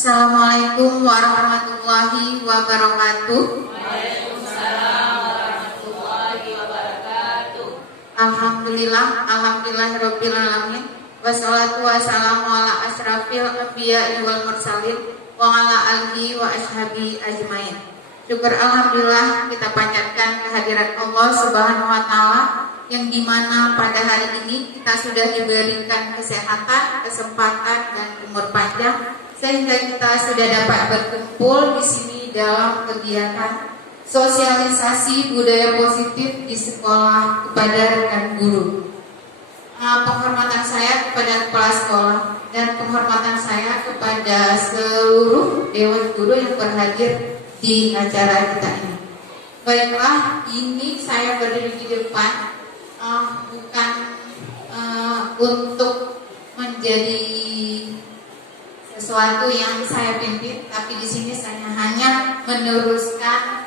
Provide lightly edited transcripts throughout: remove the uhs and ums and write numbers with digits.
Assalamualaikum warahmatullahi wabarakatuh. Waalaikumsalam warahmatullahi wabarakatuh. Alhamdulillahirabbil alamin. Wassalatu wassalamu ala asrafil anbiya'i wal mursalin wa ala alihi wa ashabi ajmain. Syukur alhamdulillah kita panjatkan kehadirat Allah Subhanahu wa taala yang dimana pada hari ini kita sudah diberikan kesehatan, kesempatan dan umur panjang sehingga kita sudah dapat berkumpul di sini dalam kegiatan sosialisasi budaya positif di sekolah kepada rekan guru. Penghormatan saya kepada kepala sekolah dan penghormatan saya kepada seluruh dewan guru yang berhadir di acara kita ini. Baiklah, ini saya berdiri di depan bukan untuk menjadi sesuatu yang saya pimpin, tapi di sini saya hanya meneruskan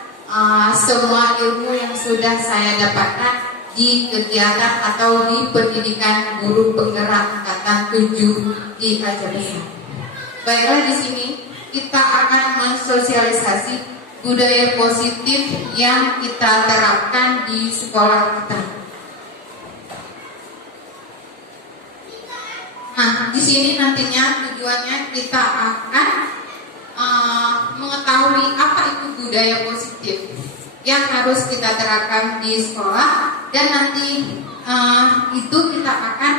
semua ilmu yang sudah saya dapatkan di kegiatan atau di pendidikan guru penggerak angkatan 7 di Aceh Besar. Baiklah, di sini kita akan mensosialisasi budaya positif yang kita terapkan di sekolah kita. Nah, di sini nantinya tujuannya kita akan mengetahui apa itu budaya positif yang harus kita terapkan di sekolah, dan nanti itu kita akan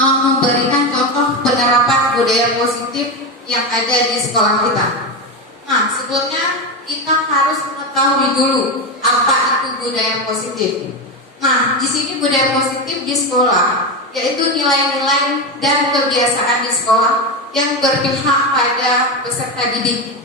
memberikan contoh penerapan budaya positif yang ada di sekolah kita. Nah, sebelumnya kita harus mengetahui dulu apa itu budaya positif. Nah, di sini budaya positif di sekolah yaitu nilai-nilai dan kebiasaan di sekolah yang berpihak pada peserta didik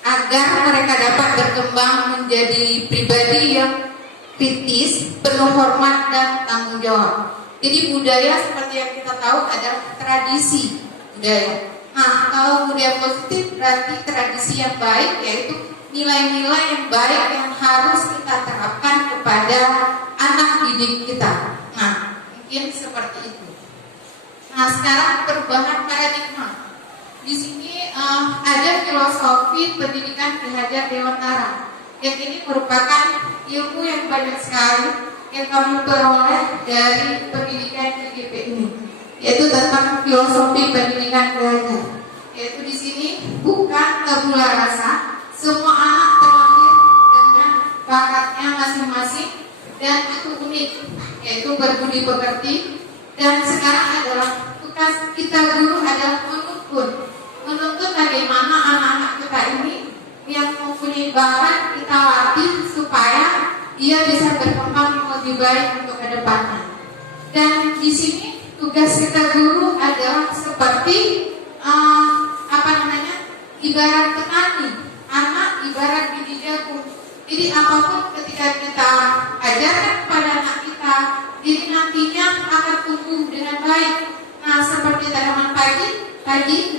agar mereka dapat berkembang menjadi pribadi yang kritis, penuh hormat dan tanggung jawab. Jadi budaya seperti yang kita tahu adalah tradisi budaya. Nah, kalau budaya positif berarti tradisi yang baik, yaitu nilai-nilai yang baik yang harus kita terapkan kepada anak didik kita. Nah, mungkin seperti itu. Nah, sekarang perubahan paradigma. Di sini ada filosofi pendidikan Ki Hajar Dewantara. Yang ini merupakan ilmu yang banyak sekali yang kami peroleh dari pendidikan KGP ini, yaitu tentang filosofi pendidikan Ki Hajar. Yaitu di sini bukan tabula rasa, semua anak terlahir dengan bakatnya masing-masing dan itu unik, yaitu berbudi pekerti. Dan sekarang adalah tugas kita guru adalah menuntut bagaimana anak-anak kita ini yang mempunyai bakat kita latih supaya dia bisa berkembang lebih baik untuk kedepannya. Dan di sini tugas kita guru adalah seperti ibarat petani, anak ibarat biji jagung. Jadi apapun ketika kita ajarkan kepada anak kita, jadi nantinya akan tumbuh dengan baik. Nah, seperti tanaman padi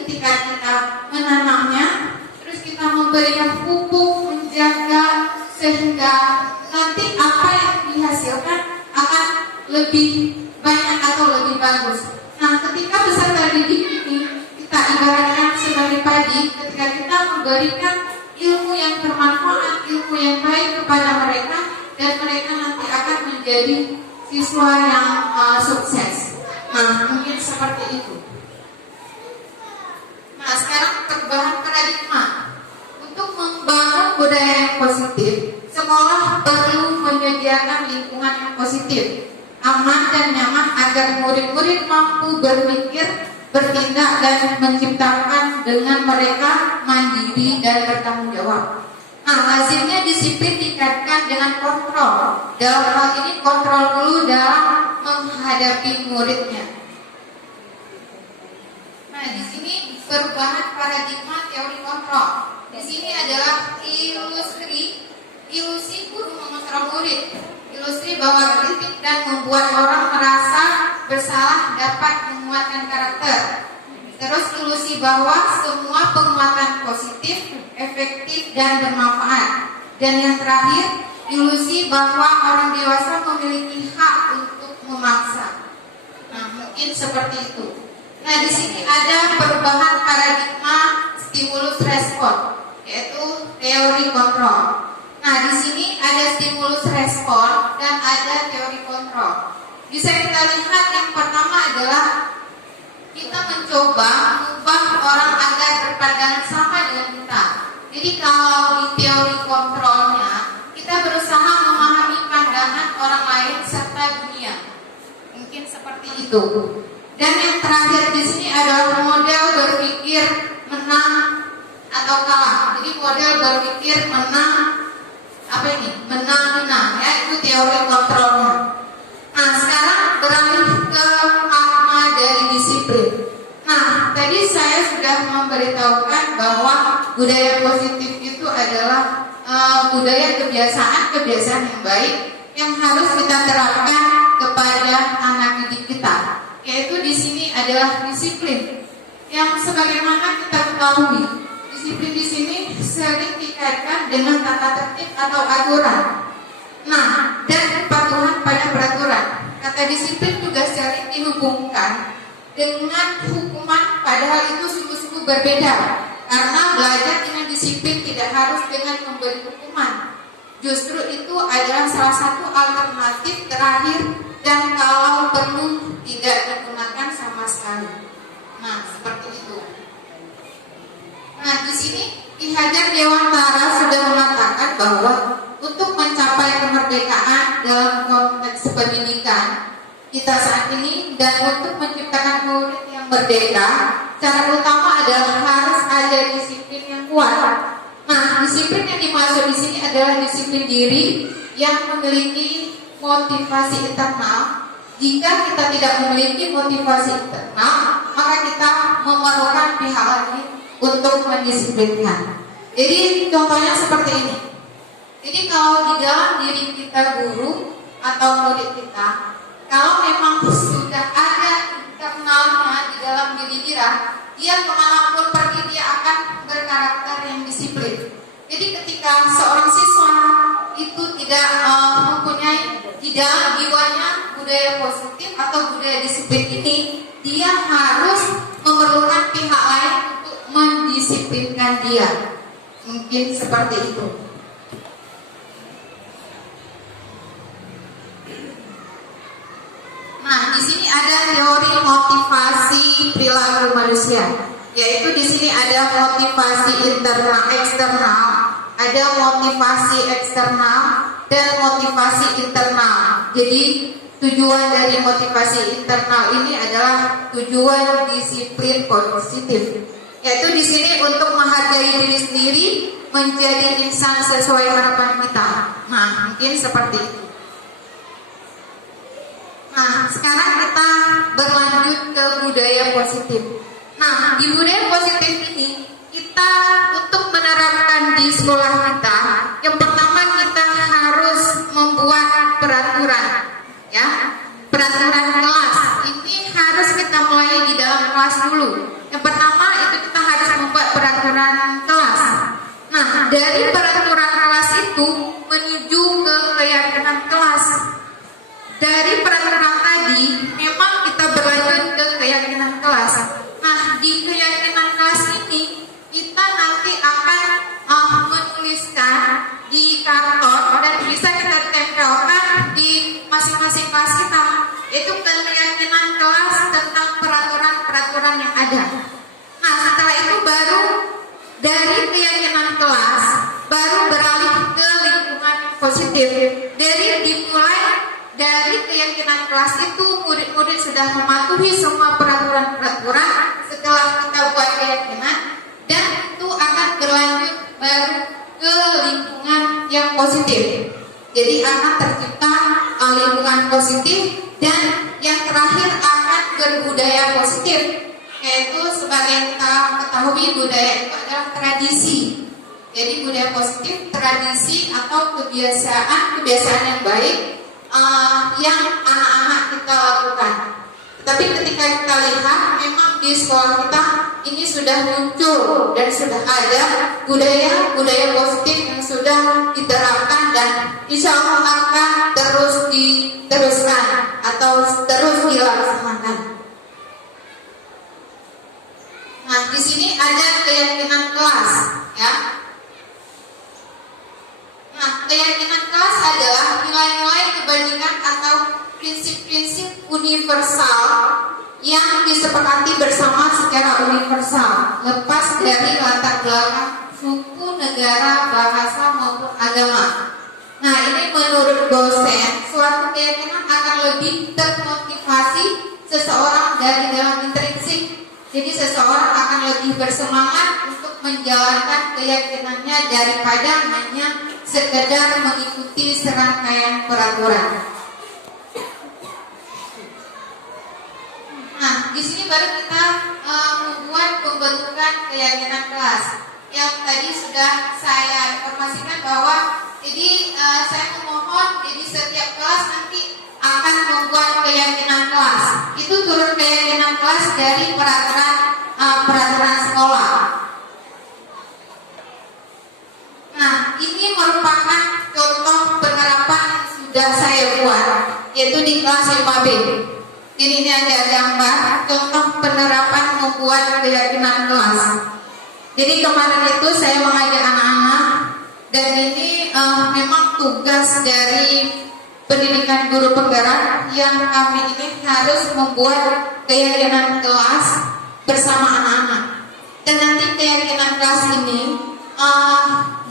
ketika kita menanamnya, terus kita memberikan pupuk, menjaga, sehingga nanti apa yang dihasilkan akan lebih banyak atau lebih bagus. Nah, ketika peserta didik ini kita ibaratkan sebagai padi, ketika kita memberikan ilmu yang bermanfaat, ilmu yang baik kepada mereka, dan mereka nanti akan menjadi siswa yang sukses. Nah, mungkin seperti itu. Nah, sekarang perubahan paradigma. Untuk membangun budaya yang positif, sekolah perlu menyediakan lingkungan yang positif, aman dan nyaman agar murid-murid mampu berpikir, bertindak dan menciptakan dengan mereka mandiri dan bertanggung jawab. Nah, lazimnya disiplin dikaitkan dengan kontrol. Dalam hal ini kontrol dulu dalam menghadapi muridnya. Nah, di sini perubahan paradigma teori kontrol. Di sini adalah ilusi guru mengontrol murid. Ilusi bahwa kritik dan membuat orang merasa bersalah dapat menguatkan karakter. Terus ilusi bahwa semua penguatan positif, efektif dan bermanfaat. Dan yang terakhir, ilusi bahwa orang dewasa memiliki hak untuk memaksa. Nah, mungkin seperti itu. Nah, di sini ada perubahan paradigma stimulus respon, yaitu teori kontrol. Nah, di sini ada stimulus respon dan ada teori kontrol. Bisa kita lihat yang pertama adalah kita mencoba mengubah orang agar berpandangan sama dengan kita. Jadi kalau di teori kontrolnya, kita berusaha memahami pandangan orang lain serta dunia. Mungkin seperti itu. Dan yang terakhir di sini adalah model berpikir menang atau kalah. Jadi model berpikir menang menang ya, itu teori kontrolnya. Nah, sekarang beralih ke makna dari disiplin. Nah, tadi saya sudah memberitahukan bahwa budaya positif itu adalah budaya kebiasaan yang baik yang harus kita terapkan kepada anak didik kita. Yaitu di sini adalah disiplin. Yang sebagaimana kita ketahui, disiplin di sini sering dikaitkan dengan tata tertib atau aturan. Nah, dan kepatuhan pada peraturan. Kata disiplin juga sering dihubungkan dengan hukuman, padahal itu sungguh-sungguh berbeda. Karena belajar dengan disiplin tidak harus dengan memberi hukuman. Justru itu adalah salah satu alternatif terakhir dan kalau perlu tidak digunakan sama sekali. Nah, seperti itu. Nah, di sini Ki Hajar Dewantara sudah mengatakan bahwa untuk mencapai kemerdekaan dalam konteks pendidikan kita saat ini dan untuk menciptakan murid yang merdeka, cara utama adalah harus ada disiplin yang kuat. Nah, disiplin yang dimaksud di sini adalah disiplin diri yang memiliki motivasi internal. Jika kita tidak memiliki motivasi internal, maka kita memerlukan pihak lain untuk mendisiplinkan. Jadi contohnya seperti ini. Jadi kalau di dalam diri kita guru atau murid kita, kalau memang sudah ada internalnya di dalam diri dia kemanapun pergi dia akan berkarakter yang disiplin. Jadi ketika seorang siswa itu tidak mempunyai di dalam jiwanya budaya positif atau budaya disiplin ini, dia harus memerlukan pihak lain untuk mendisiplinkan dia. Mungkin seperti itu. Nah, di sini ada teori motivasi perilaku manusia, yaitu di sini ada motivasi internal, eksternal, ada motivasi eksternal dan motivasi internal. Jadi tujuan dari motivasi internal ini adalah tujuan disiplin positif, yaitu di sini untuk menghargai diri sendiri, menjadi insan sesuai harapan kita. Nah, mungkin seperti itu. Nah, sekarang kita berlanjut ke budaya positif. Nah, di budaya positif ini kita untuk menerapkan di sekolah kita, yang pertama kita harus membuat peraturan, ya, peraturan kelas. Ini harus kita mulai di dalam kelas dulu. Yang pertama itu kita harus membuat peraturan kelas. Nah, dari peraturan kelas itu menuju ke keyakinan kelas. Dari peraturan tadi memang kita berlanjut ke keyakinan kelas. Nah, di keyakinan kelas ini kita nanti akan menuliskan di karton dan bisa kita tempelkan di masing-masing kelas kita, yaitu keyakinan kelas tentang peraturan-peraturan yang ada. Nah, setelah itu baru dari keyakinan kelas baru beralih ke lingkungan positif. Dimulai dari keyakinan kelas itu murid-murid sudah mematuhi semua peraturan-peraturan. Setelah kita buat keyakinan, dan itu akan berlanjut baru ke lingkungan yang positif. Jadi akan tercipta lingkungan positif, dan yang terakhir akan berbudaya positif, yaitu sebagai kita ketahui budaya itu adalah tradisi. Jadi budaya positif tradisi atau kebiasaan yang baik yang anak-anak kita lakukan. Tapi ketika kita lihat memang di sekolah kita ini sudah muncul dan sudah ada budaya positif yang sudah diterapkan dan insya Allah akan terus diteruskan atau terus dilaksanakan. Nah, di sini ada keyakinan kelas, ya. Nah, keyakinan kelas adalah nilai-nilai kebajikan atau prinsip-prinsip universal yang disepakati bersama secara universal, lepas dari latar belakang suku, negara, bahasa maupun agama. Nah, ini menurut dosen, suatu keyakinan akan lebih termotivasi seseorang dari dalam intrinsik. Jadi seseorang akan lebih bersemangat untuk menjalankan keyakinannya daripada hanya sekedar mengikuti serangkaian peraturan. Nah, di sini baru kita membuat pembentukan keyakinan kelas. Yang tadi sudah saya informasikan bahwa jadi saya memohon jadi setiap kelas nanti akan membuat keyakinan kelas. Itu turun keyakinan kelas dari peraturan sekolah. Nah, ini merupakan contoh penerapan yang sudah saya buat, yaitu di kelas 5B. Jadi ini ada gambar contoh penerapan membuat keyakinan kelas. Jadi kemarin itu saya mengajak anak-anak, dan ini memang tugas dari pendidikan guru penggerak yang kami ini harus membuat keyakinan kelas bersama anak-anak. Dan nanti keyakinan kelas ini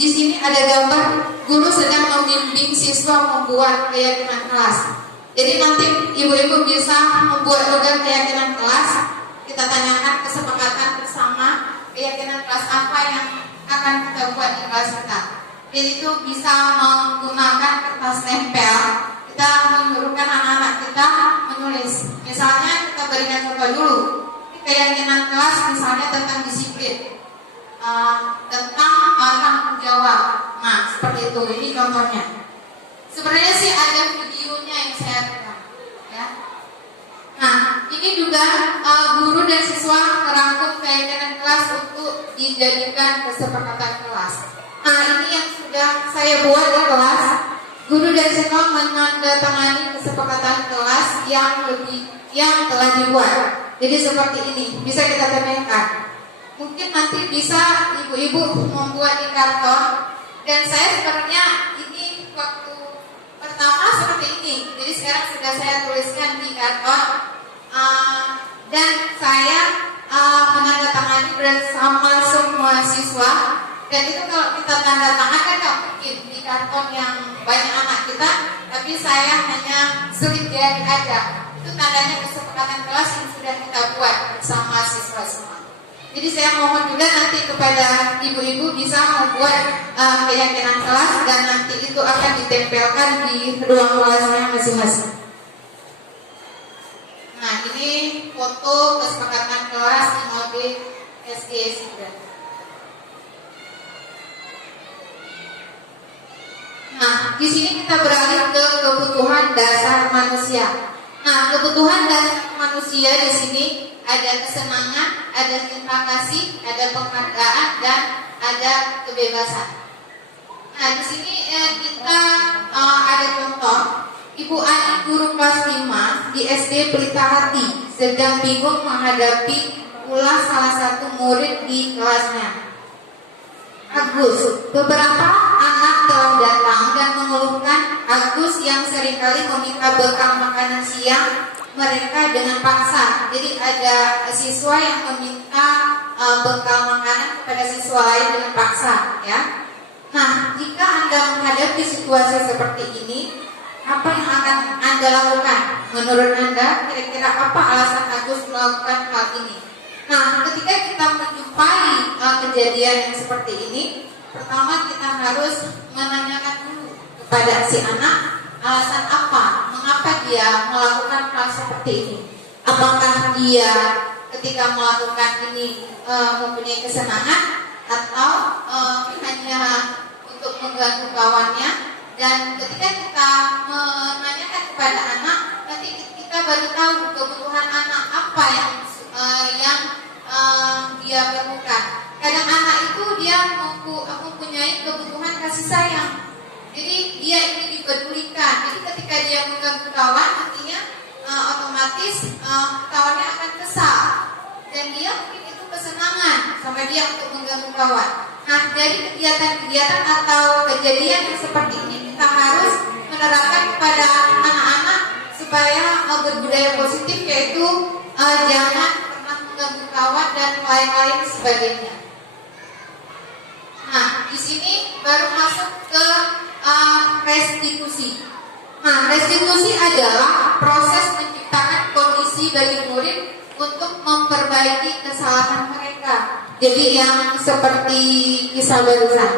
di sini ada gambar guru sedang membimbing siswa membuat keyakinan kelas. Jadi nanti ibu-ibu bisa membuat juga keyakinan kelas. Kita tanyakan kesepakatan bersama keyakinan kelas apa yang akan kita buat di kelas kita. Jadi itu bisa menggunakan kertas tempel. Kita menyuruhkan anak-anak kita menulis. Misalnya kita berikan contoh dulu. Keyakinan kelas misalnya tentang disiplin, tentang tanggung jawab. Nah, seperti itu. Ini contohnya. Sebenarnya sih ada videonya yang saya rekam, ya. Nah, ini juga guru dan siswa merangkum keyakinan kelas untuk dijadikan kesepakatan kelas. Nah, ini yang sudah saya buat di kelas. Guru dan siswa menandatangani kesepakatan kelas yang telah dibuat. Jadi seperti ini, bisa kita tempelkan. Mungkin nanti bisa ibu-ibu membuat di karton. Dan saya sebenarnya ini waktu pertama seperti ini. Jadi sekarang sudah saya tuliskan di karton. Dan saya menandatangani bersama semua siswa. Dan itu kalau kita tanda tangan kan nggak mungkin di karton yang banyak anak kita, tapi saya hanya slip jari aja. Itu tandanya kesepakatan kelas yang sudah kita buat bersama siswa semua. Jadi saya mohon juga nanti kepada ibu-ibu bisa membuat keyakinan kelas dan nanti itu akan ditempelkan di ruang kelasnya masing-masing. Nah, ini foto kesepakatan kelas di mobil SD sudah. Nah, di sini kita beralih ke kebutuhan dasar manusia. Nah, kebutuhan dasar manusia di sini ada kesenangan, ada cinta kasih, ada penghargaan, dan ada kebebasan. Nah, di sini kita ada contoh. Ibu Ani guru kelas 5 di SD Pelita Hati sedang bingung menghadapi ulas salah satu murid di kelasnya. Agus, beberapa anak telah datang dan mengeluhkan Agus yang seringkali meminta bekal makanan siang mereka dengan paksa. Jadi ada siswa yang meminta bekal makanan kepada siswa lain dengan paksa, ya. Nah, jika Anda menghadapi situasi seperti ini, apa yang akan Anda lakukan? Menurut Anda, kira-kira apa alasan Agus melakukan hal ini? Nah, ketika kita menjumpai kejadian yang seperti ini, pertama kita harus menanyakan dulu kepada si anak alasan apa, mengapa dia melakukan hal seperti ini. Apakah dia ketika melakukan ini mempunyai kesenangan atau hanya untuk mengganggu kawannya. Dan ketika kita menanyakan kepada anak, nanti kita baru tahu kebutuhan anak apa yang dia perlukan. Kadang anak itu dia mempunyai kebutuhan kasih sayang. Jadi dia ingin dipedulikan. Jadi ketika dia mengganggu kawan, artinya otomatis kawannya akan kesal. Dan dia mungkin itu kesenangan sama dia untuk mengganggu kawan. Nah, dari kegiatan-kegiatan atau kejadian yang seperti ini kita harus menerapkan kepada anak-anak supaya berbudaya positif, yaitu jangan pernah mengganggu kawan dan lain-lain sebagainya. Nah, di sini baru masuk ke restitusi. Nah, restitusi adalah proses menciptakan kondisi bagi murid untuk memperbaiki kesalahan mereka. Jadi yang seperti kisah barusan.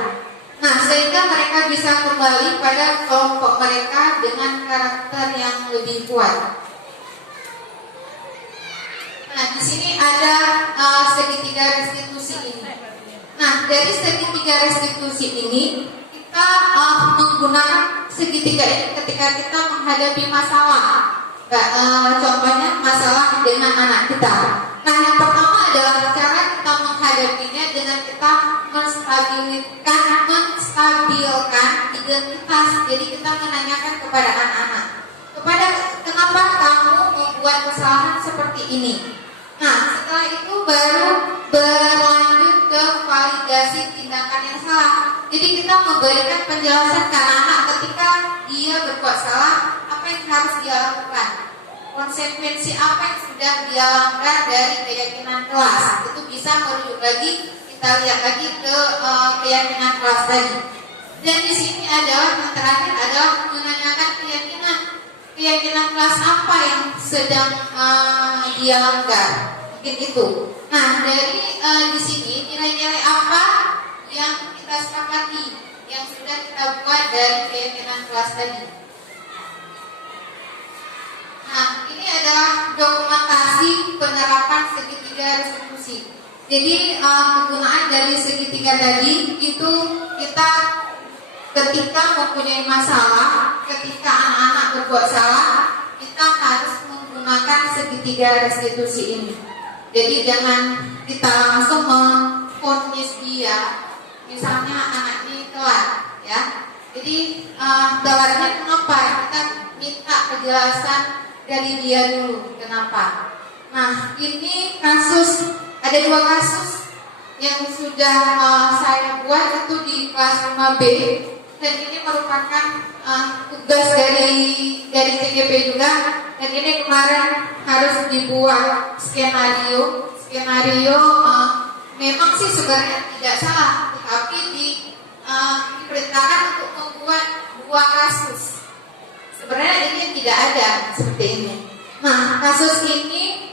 Nah, sehingga mereka bisa kembali pada kelompok mereka dengan karakter yang lebih kuat. Nah, di sini ada segitiga restitusi ini. Nah, dari segitiga restitusi ini kita menggunakan segitiga ini ketika kita menghadapi masalah. Contohnya masalah dengan anak kita. Nah, yang pertama adalah cara kita menghadapinya dengan kita menstabilkan identitas. Jadi kita menanyakan kepada anak-anak, kenapa kamu membuat kesalahan seperti ini. Nah, setelah itu baru berlanjut ke validasi tindakan yang salah. Jadi kita memberikan penjelasan ke anak ketika dia berbuat salah, apa yang harus dia lakukan, konsekuensi apa yang sudah dia langgar dari keyakinan kelas. Itu bisa merujuk lagi, kita lihat lagi ke keyakinan kelas tadi. Dan di sini adalah yang terakhir adalah menanyakan keyakinan kelas apa yang sedang dia langgar. Mungkin itu. Nah, dari di sini nilai-nilai apa yang kita sepakati yang sudah kita buat dari keyakinan kelas tadi. Nah, ini adalah dokumentasi penerapan segitiga restitusi. Jadi penggunaan dari segitiga tadi itu kita ketika mempunyai masalah, ketika anak-anak berbuat salah, kita harus menggunakan segitiga restitusi ini. Jadi jangan kita langsung memvonis dia, misalnya anak ini telat, ya. Jadi telatnya kenapa? Kita minta penjelasan dari dia dulu kenapa. Nah, ini ada 2 kasus yang sudah saya buat itu di kelas 5B, dan ini merupakan tugas dari CGP juga. Dan ini kemarin harus dibuat skenario memang sih sebenarnya tidak salah, tetapi diperintahkan untuk membuat 2 kasus. Sebenarnya ini tidak ada seperti ini. Nah, kasus ini